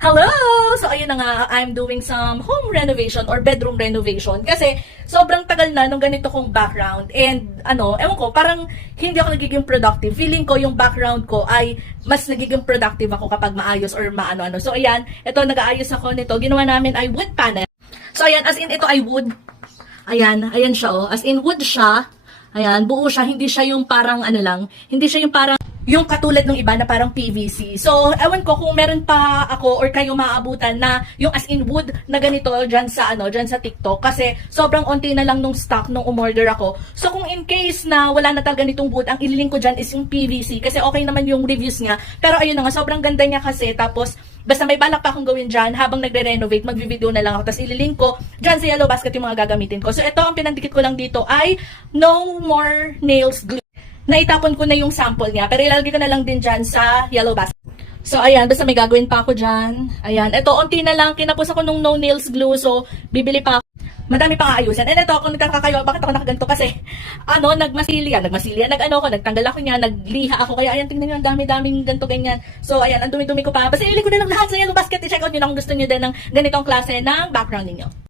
Hello! So, ayun na nga, I'm doing some home renovation or bedroom renovation kasi sobrang tagal na nung ganito kong background and ewan ko, parang hindi ako nagiging productive. Feeling ko yung background ko ay mas nagiging productive ako kapag maayos or maano-ano. So, ayan, ito, nag-aayos ako nito. Ginawa namin ay wood panel. So, ayan, as in, ito ay wood. Ayan siya, oh. As in, wood siya. Ayan, buo siya. Hindi siya yung parang hindi siya yung parang yung katulad ng iba na parang PVC. So, ewan ko kung meron pa ako or kayo maaabutan na yung as in wood na ganito dyan sa TikTok kasi sobrang onti na lang nung stock nung umorder ako. So, kung in case na wala na talaga nitong wood, ang ililink ko dyan is yung PVC kasi okay naman yung reviews nga. Pero ayun na nga, sobrang ganda niya kasi tapos basta may balak pa akong gawin dyan habang nagre-renovate, mag-video na lang ako. Tapos ililink ko dyan sa yellow basket yung mga gagamitin ko. So, ito ang pinandikit ko lang dito ay No More Nails Glue. Naitapon ko na yung sample niya, pero ilalagay ko na lang din dyan sa yellow basket. So, ayan, basta may gagawin pa ako dyan. Ayan, ito, onti na lang, kinapos ako nung no nails glue, so, bibili pa ako. Madami pa kaayusan. And ito, kung nagkakayo, bakit ako nakaganto? Kasi, nagtanggal ako niya, nagliha ako, kaya ayan, tingnan nyo, ang dami-daming ganto, ganyan. So, ayan, ang dumi-dumi ko pa. Basta ilili ko na lang lahat sa yellow basket, i-check out nyo na kung gusto nyo din ng ganitong klase ng background ninyo.